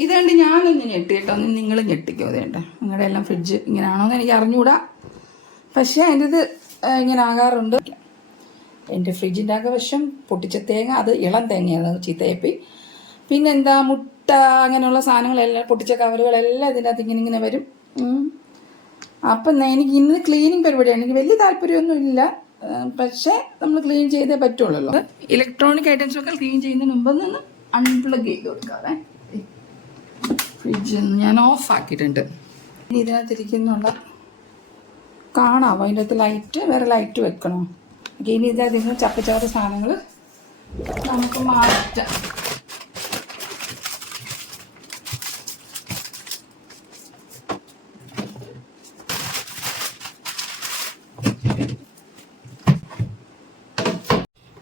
ഇതുകൊണ്ട് ഞാനൊന്ന് ഞെട്ടി കേട്ടോ, ഒന്ന് നിങ്ങൾ ഞെട്ടിക്കോ. അതേണ്ട നിങ്ങളുടെ എല്ലാം ഫ്രിഡ്ജ് ഇങ്ങനെയാണോന്ന് എനിക്ക് അറിഞ്ഞുകൂടാ, പക്ഷേ എൻ്റെ ഇത് ഇങ്ങനെ ആകാറുണ്ട്. എൻ്റെ ഫ്രിഡ്ജിൻ്റെ വശം പൊട്ടിച്ച തേങ്ങ, അത് ഇളം തേങ്ങയാണ്, ചീത്തയപ്പി. പിന്നെന്താ മുട്ട, അങ്ങനെയുള്ള സാധനങ്ങളെല്ലാം, പൊട്ടിച്ച കവറുകളെല്ലാം ഇതിൻ്റെ അകത്ത് ഇങ്ങനെ വരും. അപ്പം എനിക്ക് ഇന്ന് ക്ലീനിങ് പരിപാടിയാണ്. എനിക്ക് വലിയ താല്പര്യമൊന്നും ഇല്ല, പക്ഷേ നമ്മൾ ക്ലീൻ ചെയ്തേ പറ്റുള്ളൂ. ഇലക്ട്രോണിക് ഐറ്റംസൊക്കെ ക്ലീൻ ചെയ്യുന്നതിന് മുമ്പ് നിന്ന് അൺപ്ലഗ് ചെയ്ത് കൊടുക്കാതെ ഫ്രിഡ്ജ് ഞാൻ ഓഫ് ആക്കിയിട്ടുണ്ട്. ഇനി ഇതിനകത്തിരിക്കുന്നുള്ള കാണാമോ? അതിൻ്റെ അകത്ത് ലൈറ്റ്, വേറെ ലൈറ്റ് വെക്കണോ? ഇനി ഇതിനകത്ത് ചപ്പച്ചാറ് സാധനങ്ങൾ നമുക്ക് മാറ്റാം.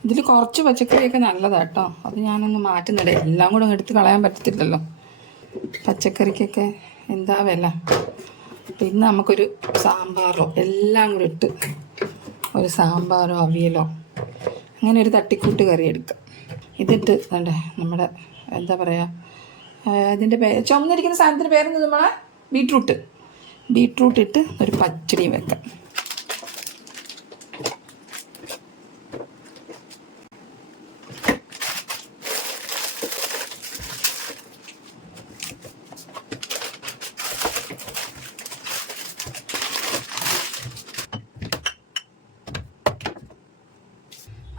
ഇതിൽ കുറച്ച് പച്ചക്കറിയൊക്കെ നല്ലതാട്ടോ, അത് ഞാനൊന്ന് മാറ്റുന്നുണ്ട്. എല്ലാം കൂടെ എടുത്ത് കളയാൻ പറ്റത്തില്ലല്ലോ, പച്ചക്കറിക്കൊക്കെ എന്താ വില. പിന്നെ നമുക്കൊരു സാമ്പാറോ എല്ലാം കൂടെ ഇട്ട് ഒരു സാമ്പാറോ അവിയലോ അങ്ങനെ ഒരു തട്ടിക്കൂട്ട് കറി എടുക്കാം. ഇതിട്ട് വേണ്ടേ നമ്മുടെ എന്താ പറയുക, ഇതിൻ്റെ ചുമന്നിരിക്കുന്ന സാധനത്തിൻ്റെ പേരെന്ന് നമ്മളെ ബീട്രൂട്ട് ഇട്ട് ഒരു പച്ചടിയും വെക്കാം.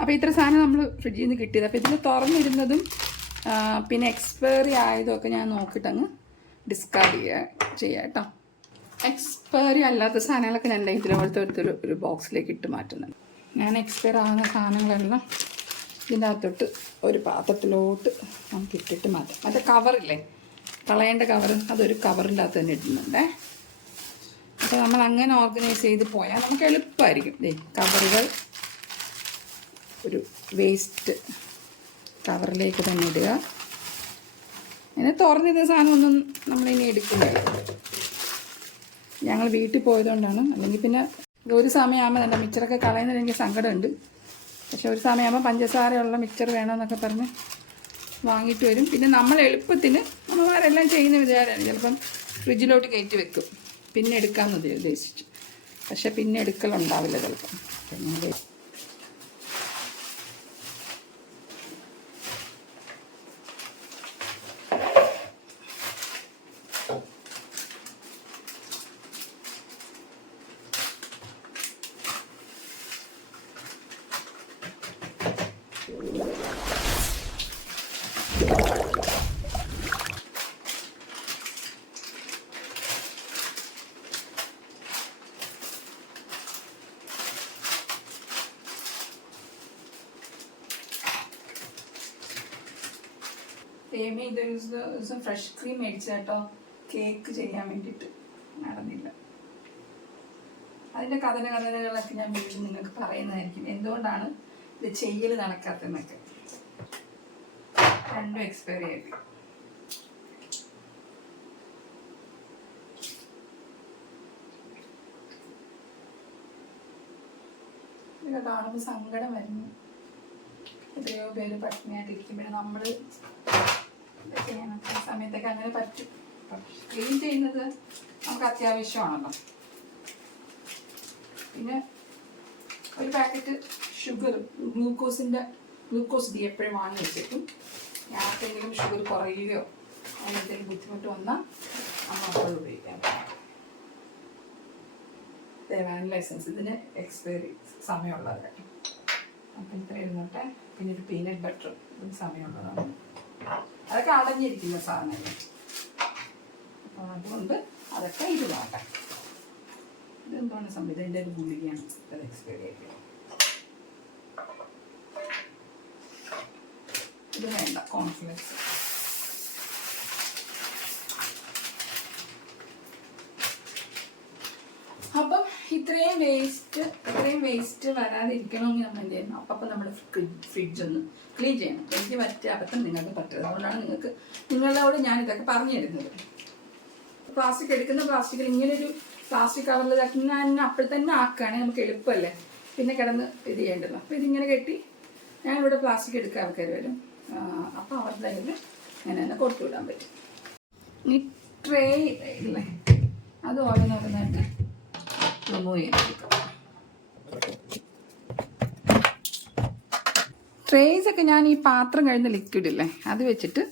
അപ്പോൾ ഇത്ര സാധനം നമ്മൾ ഫ്രിഡ്ജിൽ നിന്ന് കിട്ടിയത്. അപ്പോൾ ഇതിൽ തുറന്നിരുന്നതും പിന്നെ എക്സ്പയറി ആയതൊക്കെ ഞാൻ നോക്കിയിട്ടങ്ങ് ഡിസ്കാർഡ് ചെയ്യാം കേട്ടോ. എക്സ്പയറി അല്ലാത്ത സാധനങ്ങളൊക്കെ ഞാൻ ഇതിലോടത്തെ ഒരു ബോക്സിലേക്ക് ഇട്ട് മാറ്റുന്നുണ്ട്. ഞാൻ എക്സ്പയർ ആകുന്ന സാധനങ്ങളെല്ലാം ഇതിൻ്റെ അകത്തോട്ട് ഒരു പാത്രത്തിലോട്ട് നമുക്ക് ഇട്ടിട്ട് മാറ്റാം. മറ്റേ കവറില്ലേ, കളയേണ്ട കവർ, അതൊരു കവറിൻ്റെ അകത്ത് തന്നെ ഇടുന്നുണ്ടേ. അപ്പോൾ നമ്മൾ അങ്ങനെ ഓർഗനൈസ് ചെയ്ത് പോയാൽ നമുക്ക് എളുപ്പമായിരിക്കും. കവറുകൾ ഒരു വേസ്റ്റ് കവറിലേക്ക് തന്നെ ഇടുക. ഇങ്ങനെ തുറന്നിരുന്ന സാധനമൊന്നും നമ്മളിനി എടുക്കില്ലല്ലോ. ഞങ്ങൾ വീട്ടിൽ പോയതുകൊണ്ടാണ്. അല്ലെങ്കിൽ പിന്നെ ഒരു സമയമാകുമ്പോൾ എൻ്റെ മിക്സറൊക്കെ കളയുന്നതിൽ എനിക്ക് സങ്കടമുണ്ട്. പക്ഷെ ഒരു സമയമാകുമ്പോൾ പഞ്ചസാരയുള്ള മിക്സർ വേണമെന്നൊക്കെ പറഞ്ഞ് വാങ്ങിയിട്ട് വരും. പിന്നെ നമ്മൾ എളുപ്പത്തിന് നമ്മളാരെല്ലാം ചെയ്യുന്ന വിചാരമാണ്, ചിലപ്പം ഫ്രിഡ്ജിലോട്ട് കയറ്റി വെക്കും, പിന്നെ എടുക്കാമെന്ന് ഉദ്ദേശിച്ചു. പക്ഷെ പിന്നെ എടുക്കലുണ്ടാവില്ല ചിലപ്പം. പിന്നെ ഇതൊരു ദിവസം ഫ്രഷ് ക്രീം മേടിച്ച കേട്ടോ, കേക്ക് ചെയ്യാൻ വേണ്ടിയിട്ട്. നടന്നില്ല. അതിൻ്റെ കഥകളൊക്കെ ഞാൻ വീട്ടിൽ നിങ്ങൾക്ക് പറയുന്നതായിരിക്കും, എന്തുകൊണ്ടാണ് ഇത് ചെയ്യൽ നടക്കാത്തതെന്നൊക്കെ. രണ്ടും എക്സ്പയറി ആയി. ഇതൊക്കെ കാണുമ്പോൾ സങ്കടം വരുന്നു. എത്രയോ പേര് പട്ടിണിയായിട്ടിരിക്കുമ്പോഴേ നമ്മൾ ചെയ്യണം. ആ സമയത്തൊക്കെ അങ്ങനെ പറ്റും. ക്ലീൻ ചെയ്യുന്നത് നമുക്ക് അത്യാവശ്യമാണല്ലോ. പിന്നെ ഒരു പാക്കറ്റ് ഷുഗർ, ഗ്ലൂക്കോസ് ഡി എപ്പോഴും വാങ്ങി വെച്ചേക്കും. ആർക്കെങ്കിലും ഷുഗർ കുറയുകയോ അങ്ങനെ എന്തെങ്കിലും ബുദ്ധിമുട്ട് വന്നാൽ നമ്മൾ അപ്പോൾ ഉപയോഗിക്കാം. വാനില എസൻസ്, ഇതിന് എക്സ്പയറി സമയമുള്ളത് കേട്ടോ. അപ്പം ഇത്ര ഇരുന്നോട്ടെ. പിന്നെ ഒരു പീനട്ട് ബട്ടർ, ഇതിന് സമയമുള്ളതാണ്. അതൊക്കെ അടഞ്ഞിരിക്കുന്ന സാധനങ്ങൾ. അപ്പോൾ അതുകൊണ്ട് അതൊക്കെ ഇത് നോക്കാം. ഇതെന്താണ് സംഭവം? ഇതിൻ്റെ ഒരു ഗുളികയാണ്, അത് എക്സ്പയറി ആയിട്ട്. ഇത് വേണ്ട, കോൺഫ്ലെക്സ്. അപ്പം ഇത്രയും വേസ്റ്റ് വരാതിരിക്കണമെങ്കിൽ നമ്മൾ എന്ത് ചെയ്യണം? അപ്പം നമ്മുടെ ഫ്രിഡ്ജ് ഒന്ന് ക്ലീൻ ചെയ്യണം. എനിക്ക് പറ്റിയ അബദ്ധം നിങ്ങൾക്ക് പറ്റരുത്. അതുകൊണ്ടാണ് നിങ്ങളോട് ഞാനിതൊക്കെ പറഞ്ഞു തരുന്നത്. പ്ലാസ്റ്റിക് എടുക്കുന്ന പ്ലാസ്റ്റിക്കിൽ ഇങ്ങനൊരു പ്ലാസ്റ്റിക് കവറിൽ തന്നെ അപ്പോൾ തന്നെ ആക്കുകയാണെങ്കിൽ നമുക്ക് എളുപ്പമല്ലേ, പിന്നെ കിടന്ന് ഇത് ചെയ്യേണ്ടത്. അപ്പോൾ ഇതിങ്ങനെ കെട്ടി ഞാനിവിടെ പ്ലാസ്റ്റിക് എടുക്കാൻ ആൾക്കാർ വരും. അപ്പോൾ അവരുടെ കയ്യിൽ ഇങ്ങനെ തന്നെ കൊടുത്തു വിടാൻ പറ്റും. ഈ ട്രേ ഇല്ലേ, അത് ഓരോന്നോരോന്നായിട്ട് റിമൂവ് ചെയ്തെടുക്കാം. ട്രേസൊക്കെ ഞാൻ ഈ പാത്രം കഴിയുന്ന ലിക്വിഡില്ലേ അത് വെച്ചിട്ട്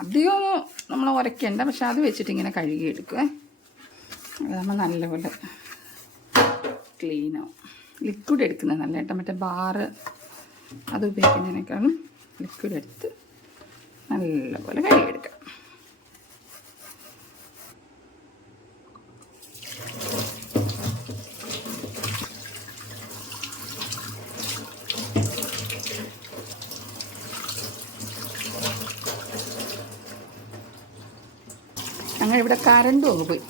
അധികമൊന്നും നമ്മൾ ഉരയ്ക്കേണ്ട, പക്ഷെ അത് വെച്ചിട്ട് ഇങ്ങനെ കഴുകിയെടുക്കുവേ. അതാകുമ്പോൾ നല്ലപോലെ ക്ലീനാവും. ലിക്വിഡ് എടുക്കുന്നത് നല്ല കേട്ടോ, മറ്റേ ബാറ് അത് ഉപയോഗിക്കുന്നതിനേക്കാളും ലിക്വിഡ് എടുത്ത് നല്ലപോലെ കഴുകിയെടുക്കാം. അങ്ങനെ ഇവിടെ കറണ്ടും ഒക്കെ പോയി,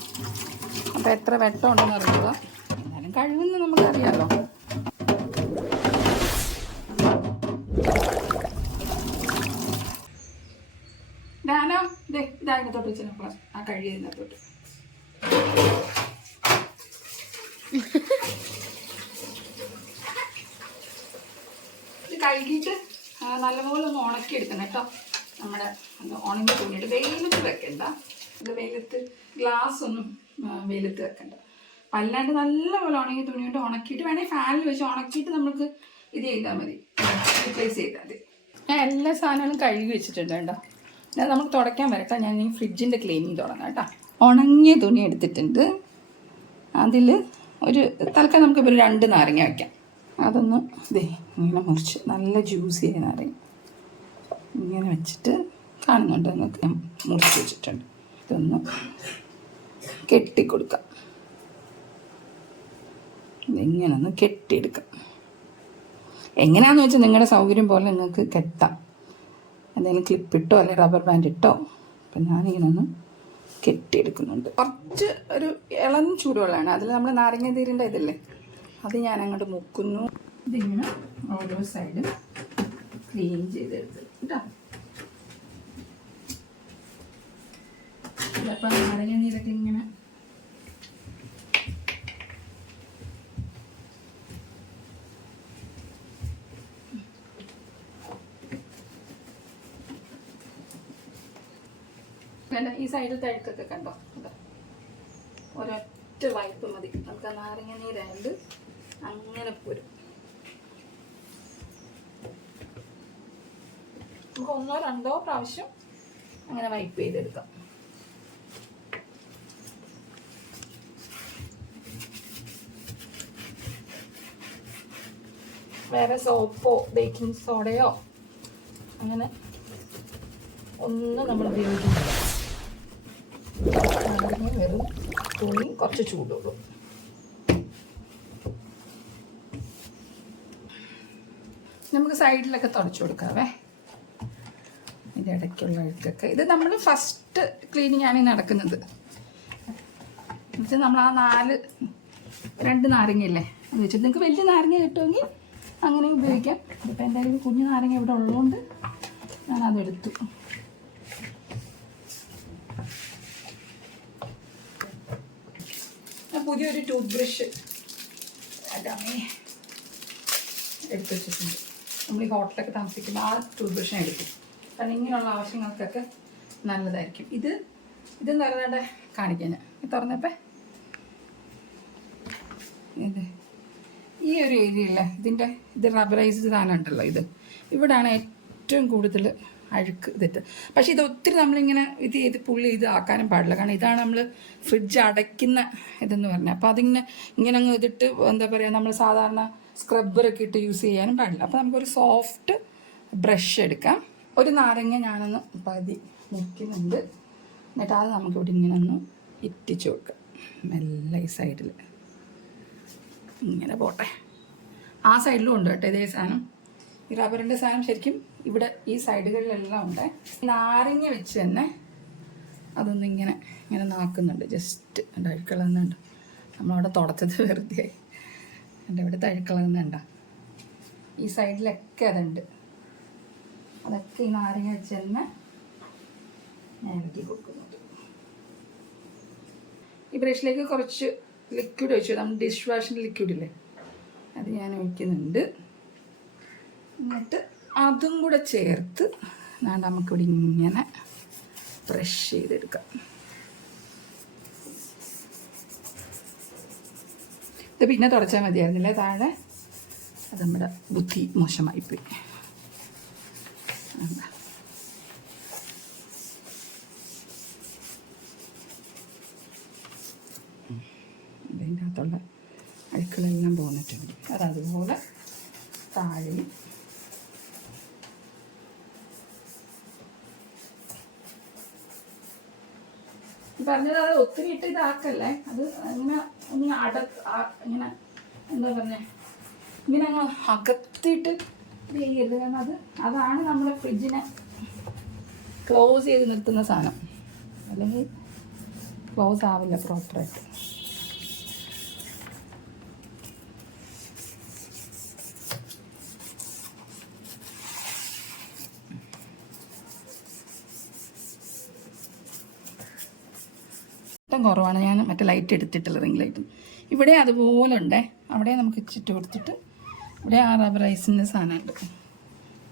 അപ്പോൾ എത്ര വെട്ടം ഉണ്ടെന്ന് അറിയുക. എന്നാലും കഴിവെന്ന് നമുക്കറിയാമല്ലോ. ഡാനോ ഇതായതിനകത്തോട്ട് വെച്ചാൽ ആ കഴിയുന്നതിനകത്തോട്ട് ഇത് കഴുകിയിട്ട് നല്ലപോലെ ഒന്ന് ഉണക്കിയെടുക്കണം കേട്ടോ. നമ്മുടെ ഉണങ്ങി തുണിയിട്ട് വെയിലത്ത് വെക്കണ്ട. ഇത് വെയിലത്ത് ഗ്ലാസ് ഒന്നും വെയിലത്ത് വെക്കണ്ട. അല്ലാണ്ട് നല്ലപോലെ ഉണങ്ങി തുണി കൊണ്ട് ഉണക്കിയിട്ട് വേണമെങ്കിൽ ഫാനിൽ വെച്ച് ഉണക്കിയിട്ട് നമുക്ക് ഇത് ചെയ്താൽ മതി, റീപ്ലേസ് ചെയ്താൽ മതി. ഞാൻ എല്ലാ സാധനങ്ങളും കഴുകി വെച്ചിട്ടുണ്ട് കേട്ടോ. ഞാൻ നമുക്ക് തുടയ്ക്കാൻ വരട്ടെ. ഞാൻ ഈ ഫ്രിഡ്ജിൻ്റെ ക്ലീനിങ് തുടങ്ങാം കേട്ടോ. ഉണങ്ങിയ തുണി എടുത്തിട്ടുണ്ട്. അതിൽ ഒരു തൽക്കാലം നമുക്ക് ഒരു 2 നാരങ്ങ വയ്ക്കാം. അതൊന്ന് ഇങ്ങനെ മുറിച്ച് നല്ല ജ്യൂസി ആയ നാരങ്ങ ഇങ്ങനെ വെച്ചിട്ട് കാണുന്നുണ്ട് നിങ്ങൾക്ക് മുറിച്ച് വെച്ചിട്ടുണ്ട്. ഇതൊന്ന് കെട്ടിക്കൊടുക്കാം. ഇതിങ്ങനെ ഒന്ന് കെട്ടിയെടുക്കാം. എങ്ങനെയാണെന്ന് വെച്ചാൽ നിങ്ങളുടെ സൗകര്യം പോലെ നിങ്ങൾക്ക് കെട്ടാം. എന്തെങ്കിലും ക്ലിപ്പിട്ടോ അല്ലെങ്കിൽ റബ്ബർ ബാൻഡ് ഇട്ടോ. അപ്പം ഞാനിങ്ങനെ ഒന്ന് കെട്ടിയെടുക്കുന്നുണ്ട്. കുറച്ച് ഒരു ഇളം ചൂടുവെള്ളമാണ്, അതിൽ നമ്മൾ നാരങ്ങ നീരിൻ്റെ ഇതില്ലേ അത് ഞാൻ അങ്ങോട്ട് മുക്കുന്നു. ഇതിങ്ങനെ ഓരോ സൈഡും ക്ലീൻ ചെയ്തെടുത്ത് കേട്ടോ. ചിലപ്പോൾ നാരങ്ങ നീരൊക്കെ ഇങ്ങനെ ഈ സൈഡിൽ തഴുക്കൊക്കെ കണ്ടോ. ഒരൊറ്റ വൈപ്പ് മതി, നമുക്ക് ആ നാരങ്ങ നീരായത് അങ്ങനെ പോരും. നമുക്ക് 1 or 2 പ്രാവശ്യം അങ്ങനെ വൈപ്പ് ചെയ്തെടുക്കാം. വേറെ സോപ്പോ ബേക്കിംഗ് സോഡയോ അങ്ങനെ ഒന്നും നമ്മൾ ഉപയോഗിക്കുന്നില്ല. വെറും തുണി, കുറച്ച് ചൂടുള്ളൂ. നമുക്ക് സൈഡിലൊക്കെ തുടച്ചു കൊടുക്കാവേ, ഇതിൻ്റെ ഇടയ്ക്കുള്ള അഴുക്കൊക്കെ. ഇത് നമ്മൾ ഫസ്റ്റ് ക്ലീനിങ് ആണ് നടക്കുന്നത്. എന്നുവെച്ചാൽ നമ്മൾ ആ 2 നാരങ്ങയില്ലേ അത് വെച്ചിട്ട് നിങ്ങൾക്ക് വലിയ നാരങ്ങ കിട്ടുമെങ്കിൽ അങ്ങനെ ഉപയോഗിക്കാം. ഇതിപ്പോൾ എന്തായാലും കുഞ്ഞു നാരങ്ങ ഇവിടെ ഉള്ളതുകൊണ്ട് ഞാനതെടുത്തു. പുതിയൊരു ടൂത്ത് ബ്രഷ് എടുത്ത് വെച്ചിട്ടുണ്ട്. നമ്മൾ ഈ ഹോട്ടലൊക്കെ താമസിക്കുമ്പോൾ ആ ടൂത്ത് ബ്രഷിനെ എടുക്കും. കാരണം ഇങ്ങനെയുള്ള ആവശ്യങ്ങൾക്കൊക്കെ നല്ലതായിരിക്കും. ഇതെന്ന് പറഞ്ഞാൽ കാണിക്കാൻ തുറന്നപ്പോൾ ഈ ഒരു ഏരിയയില്ല, ഇത് റബ്ബറൈസ്ഡ് സാധനം ഉണ്ടല്ലോ, ഇവിടാണ് ഏറ്റവും കൂടുതൽ അഴുക്ക് ഇതിട്ട്. പക്ഷേ ഇത് ഒത്തിരി നമ്മളിങ്ങനെ ഇത് പുള്ളി ആക്കാനും പാടില്ല. കാരണം ഇതാണ് നമ്മൾ ഫ്രിഡ്ജ് അടയ്ക്കുന്ന ഇതെന്ന് പറഞ്ഞാൽ. അപ്പോൾ ഇങ്ങനെ അങ്ങ് ഇതിട്ട് എന്താ പറയുക, നമ്മൾ സാധാരണ സ്ക്രബ്ബറൊക്കെ ഇട്ട് യൂസ് ചെയ്യാനും പാടില്ല. അപ്പോൾ നമുക്കൊരു സോഫ്റ്റ് ബ്രഷ് എടുക്കാം. ഒരു നാരങ്ങ ഞാനൊന്ന് പകുതി മുറിക്കുന്നുണ്ട്. എന്നിട്ട് അത് നമുക്കിവിടെ ഇങ്ങനെ ഒന്ന് ഇറ്റിച്ച് കൊടുക്കാം. മെല്ലെ ഈ സൈഡിൽ ഇങ്ങനെ പോട്ടെ. ആ സൈഡിലും ഉണ്ട് കേട്ടോ ഇതേ സാധനം. ഈ റബ്ബറിൻ്റെ സാധനം ശരിക്കും ഇവിടെ ഈ സൈഡുകളിലെല്ലാം ഉണ്ട്. നാരങ്ങ വെച്ച് തന്നെ അതൊന്നും ഇങ്ങനെ നാക്കുന്നുണ്ട്. ജസ്റ്റ് എൻ്റെ അഴുക്കളകുന്നുണ്ട്. നമ്മളവിടെ തുടച്ചത് വെറുതെ എൻ്റെ ഇവിടെ അഴുക്കളകുന്നുണ്ട. ഈ സൈഡിലൊക്കെ അതുണ്ട്. അതൊക്കെ ഈ നാരങ്ങ വെച്ച് തന്നെ ഞാൻ ഇളക്കി കൊടുക്കുന്നുണ്ട്. ഈ ബ്രഷിലേക്ക് കുറച്ച് ലിക്വിഡ് ഒഴിച്ചു, നമ്മൾ ഡിഷ് വാഷിൻ്റെ ലിക്വിഡില്ലേ അത് ഞാൻ ഒഴിക്കുന്നുണ്ട്. എന്നിട്ട് അതും കൂടെ ചേർത്ത് നമുക്കിവിടെ ഇങ്ങനെ ബ്രഷ് ചെയ്തെടുക്കാം. ഇത് പിന്നെ തുടച്ചാൽ മതിയായിരുന്നില്ലേ താഴെ. അത് നമ്മുടെ ബുദ്ധി മോശമായിപ്പോയി. അതിൻ്റെ അകത്തുള്ള അഴുക്കളെല്ലാം പോന്നിട്ടുണ്ട്. അതതുപോലെ താഴെയും പറഞ്ഞത് അത് ഒത്തിരി ഇട്ട് ഇതാക്കല്ലേ. അത് ഇങ്ങനെ ഇങ്ങനെ ഇങ്ങനെ എന്താ പറഞ്ഞേ, ഇങ്ങനെ അങ്ങ് അകത്തിട്ട് ഇത് ചെയ്യരുത്. കാരണം അതാണ് നമ്മുടെ ഫ്രിഡ്ജിനെ ക്ലോസ് ചെയ്ത് നിർത്തുന്ന സാധനം. അല്ലെങ്കിൽ ക്ലോസ് ആവില്ല പ്രോപ്പറായിട്ട്. കുറവാണ്. ഞാൻ മറ്റേ ലൈറ്റ് എടുത്തിട്ടില്ല, റിംഗ് ലൈറ്റ്. ഇവിടെ അതുപോലെ ഉണ്ടേ. അവിടെ നമുക്ക് ചുറ്റ് കൊടുത്തിട്ട് ഇവിടെ ആ റബ്ബറൈസിൻ്റെ സാധനമുണ്ട്.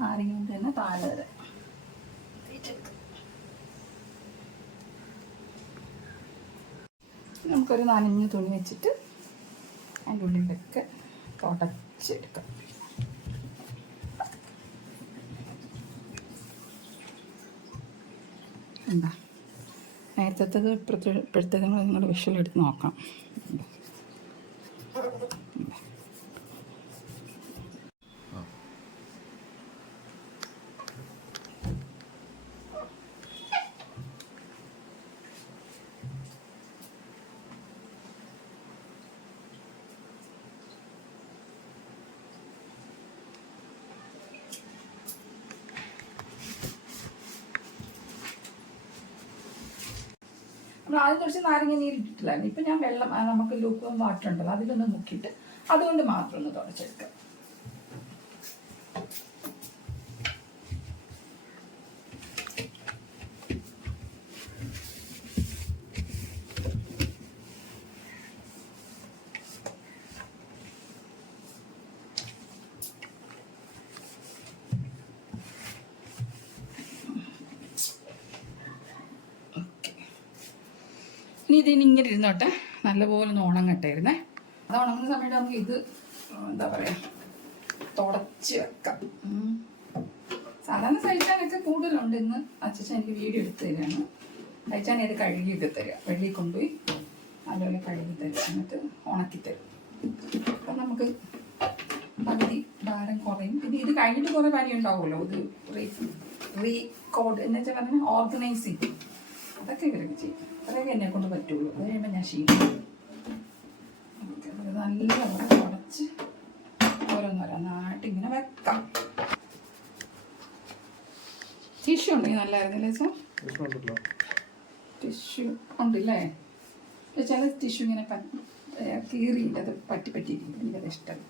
ആരെങ്കിലും തന്നെ താഴെ വരെ നമുക്കൊരു നനഞ്ഞ തുണി വെച്ചിട്ട് അതിൻ്റെ ഉള്ളിലൊക്കെ തുടച്ചെടുക്കാം. എന്താ നേരത്തേത് ഇപ്പോഴത്തേത് നിങ്ങൾ വിഷ്വൽ എടുത്ത് നോക്കാം. നമ്മൾ ആദ്യം കുറച്ച് നാരങ്ങ നീര് ഇട്ടിട്ടില്ലായിരുന്നു. ഇപ്പം ഞാൻ വെള്ളം, നമുക്ക് ലൂപ്പ് വാട്ടർ ഉണ്ടല്ലോ, അതിലൊന്ന് മുക്കിയിട്ട് അതുകൊണ്ട് മാത്രം ഒന്ന് തുടച്ചെടുക്കാം. ഇനി ഇതിന് ഇങ്ങനെ ഇരുന്നോട്ടെ, നല്ലപോലെ ഒന്ന് ഉണങ്ങട്ടായിരുന്നേ. അത് ഉണങ്ങുന്ന സമയത്ത് നമുക്ക് ഇത് എന്താ പറയുക, തുടച്ച് വെക്കാം. സാധാരണ സഹിച്ചാനൊക്കെ കൂടുതലുണ്ട്. ഇന്ന് അച്ഛൻ എനിക്ക് വീഡിയോ എടുത്ത് തരികയാണ്. സഹിച്ചാൻ ഇത് കഴുകിയിട്ട് തരിക, വെള്ളി കൊണ്ടുപോയി നല്ലപോലെ കഴുകി തരിക, എന്നിട്ട് ഉണക്കിത്തരും. അപ്പം നമുക്ക് പകുതി ഭാരം കുറയും. പിന്നെ ഇത് കഴിഞ്ഞിട്ട് കുറേ പനി ഉണ്ടാവുമല്ലോ, ഇത് റീകോഡ് എന്ന് വെച്ചാൽ പറഞ്ഞാൽ ഓർഗനൈസിങ്, അതൊക്കെ ഇവരൊക്കെ ചെയ്യും. അതൊക്കെ എന്നെ കൊണ്ട് പറ്റുള്ളൂ. അത് കഴിയുമ്പോൾ ഞാൻ ക്ഷീണിക്കും. നല്ലപോലെ തുടച്ച് ഓരോന്നോരോന്നായിട്ട് ഇങ്ങനെ വെക്കാം. ടിഷ്യൂ ഉണ്ടെങ്കിൽ നല്ലായിരുന്നില്ലേ സാർ? ടിഷ്യൂ ഉണ്ടല്ലേ? ചില ടിഷ്യൂ ഇങ്ങനെ കീറിയില്ല, അത് പറ്റിയിരിക്കും. എനിക്കത് ഇഷ്ടമല്ല.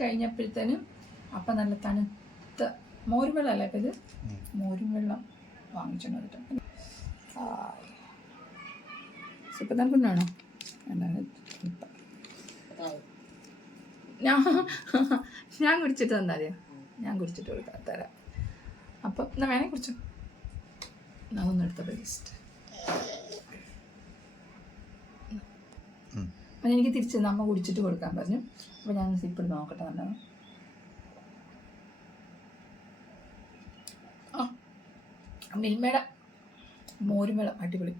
കഴിഞ്ഞപ്പോഴത്തേനും അപ്പം നല്ല തണുത്ത മോരും അല്ലേ ഇപ്പം ഇത്? മോരും വെള്ളം വാങ്ങിച്ചോണ്ട് വന്നിട്ടുണ്ട്. ഇപ്പം തണുപ്പുണ്ടാണോ? ഞാൻ കുടിച്ചിട്ട് തന്നാതിയോ? ഞാൻ കുടിച്ചിട്ട് കൊടുക്കാം, തരാം. അപ്പം എന്നാ വേണേ കുടിച്ചോ. അതൊന്നും എടുത്ത ടേസ്റ്റ്. അപ്പം എനിക്ക് തിരിച്ച് നമ്മ കുടിച്ചിട്ട് കൊടുക്കാൻ പറഞ്ഞു. അപ്പോൾ ഞാൻ സിപ്പിൾ നോക്കട്ടെ. നല്ലതാണ്. മിൽമയുടെ മോരും വെള്ളം അടിപൊളി.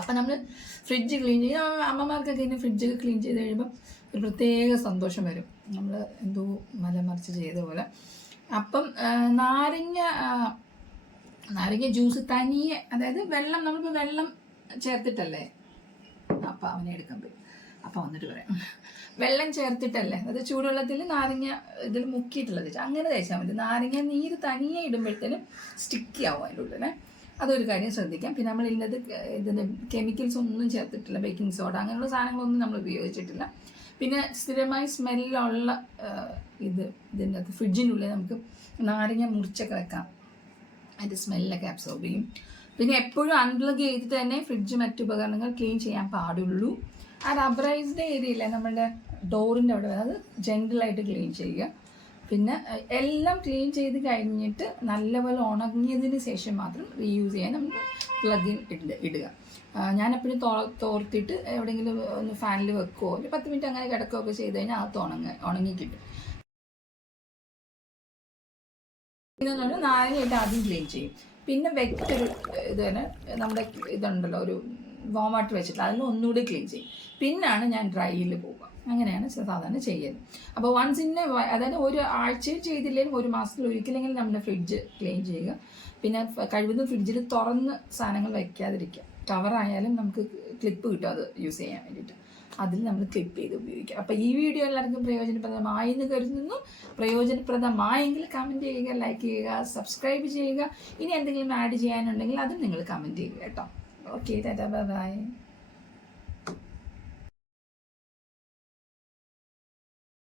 അപ്പം നമ്മൾ ഫ്രിഡ്ജ് ക്ലീൻ ചെയ്യും. അമ്മമാർക്കൊക്കെ ഇനി ഫ്രിഡ്ജൊക്കെ ക്ലീൻ ചെയ്ത് കഴിയുമ്പോൾ ഒരു പ്രത്യേക സന്തോഷം വരും, നമ്മൾ എന്തോ മലമറിച്ച് ചെയ്ത പോലെ. അപ്പം നാരങ്ങ ജ്യൂസ് തനിയെ, അതായത് വെള്ളം, നമ്മളിപ്പോൾ വെള്ളം ചേർത്തിട്ടല്ലേ, അപ്പം അവനെ എടുക്കാൻ പറ്റും, അപ്പം വന്നിട്ട് പറയാം, വെള്ളം ചേർത്തിട്ടല്ലേ, അത് ചൂടുവെള്ളത്തിൽ നാരങ്ങ ഇതിൽ മുക്കിയിട്ടുള്ളത് അങ്ങനെ തേച്ചാൽ മതി. നാരങ്ങ നീര് തനിയെ ഇടുമ്പോഴത്തേനും സ്റ്റിക്കി ആവും അതിൻ്റെ ഉള്ളിൽ. അതൊരു കാര്യം ശ്രദ്ധിക്കാം. പിന്നെ നമ്മൾ ഇതിൻ്റെ കെമിക്കൽസ് ഒന്നും ചേർത്തിട്ടില്ല, ബേക്കിംഗ് സോഡ അങ്ങനെയുള്ള സാധനങ്ങളൊന്നും നമ്മൾ ഉപയോഗിച്ചിട്ടില്ല. പിന്നെ സ്ഥിരമായി സ്മെല്ലുള്ള ഇതിൻ്റെ അകത്ത് ഫ്രിഡ്ജിനുള്ളിൽ നമുക്ക് നാരങ്ങ മുറിച്ചൊക്കെ വെക്കാം, അതിൻ്റെ സ്മെല്ലൊക്കെ അബ്സോർബ് ചെയ്യും. പിന്നെ എപ്പോഴും അൺപ്ലഗ് ചെയ്തിട്ട് തന്നെ ഫ്രിഡ്ജ് മറ്റുപകരണങ്ങൾ ക്ലീൻ ചെയ്യാൻ പാടുള്ളൂ. ആ റബ്ബറൈസ്ഡ് ഏരിയയില്ലേ നമ്മളുടെ ഡോറിൻ്റെ അവിടെ, അത് ജെൻറ്റിലായിട്ട് ക്ലീൻ ചെയ്യുക. പിന്നെ എല്ലാം ക്ലീൻ ചെയ്ത് കഴിഞ്ഞിട്ട് നല്ലപോലെ ഉണങ്ങിയതിന് ശേഷം മാത്രം റീയൂസ് ചെയ്യാൻ നമ്മൾ പ്ലഗ് ഇടുക. ഞാനെപ്പോഴും തോർത്തിട്ട് എവിടെയെങ്കിലും ഒന്ന് ഫാനിൽ വെക്കുകയോ ഒരു 10 മിനിറ്റ് അങ്ങനെ കിടക്കുകയൊക്കെ ചെയ്ത് കഴിഞ്ഞാൽ അകത്ത് ഉണങ്ങി കിട്ടും. ഇതെന്ന് പറഞ്ഞാൽ നാരങ്ങയിട്ട് ആദ്യം ക്ലീൻ ചെയ്യും. പിന്നെ വെറ്റൊരു ഇത് തന്നെ നമ്മുടെ ഇതുണ്ടല്ലോ, ഒരു വാം വാട്ടർ വെച്ചിട്ട് അതിൽ ഒന്നുകൂടി ക്ലീൻ ചെയ്യും. പിന്നാണ് ഞാൻ ഡ്രൈയിൽ പോവുക. അങ്ങനെയാണ് സാധാരണ ചെയ്യുന്നത്. അപ്പോൾ അതായത് ഒരു ആഴ്ചയിൽ ചെയ്തില്ലെങ്കിലും ഒരു മാസത്തിൽ ഒരിക്കലെങ്കിലും നമ്മുടെ ഫ്രിഡ്ജ് ക്ലീൻ ചെയ്യുക. പിന്നെ കഴിവതും ഫ്രിഡ്ജിൽ തുറന്ന് സാധനങ്ങൾ വയ്ക്കാതിരിക്കുക. കവറായാലും നമുക്ക് ക്ലിപ്പ് കിട്ടും അത് യൂസ് ചെയ്യാൻ വേണ്ടിയിട്ട്, അതിൽ നമ്മൾ ക്ലിപ്പ് ചെയ്ത് ഉപയോഗിക്കുക. അപ്പോൾ ഈ വീഡിയോ എല്ലാവർക്കും പ്രയോജനപ്രദമായി എന്ന് കരുതുന്നു. പ്രയോജനപ്രദമായെങ്കിൽ കമൻറ്റ് ചെയ്യുക, ലൈക്ക് ചെയ്യുക, സബ്സ്ക്രൈബ് ചെയ്യുക. ഇനി എന്തെങ്കിലും ആഡ് ചെയ്യാനുണ്ടെങ്കിൽ അതും നിങ്ങൾ കമൻറ്റ് ചെയ്യുക കേട്ടോ. Okay, by.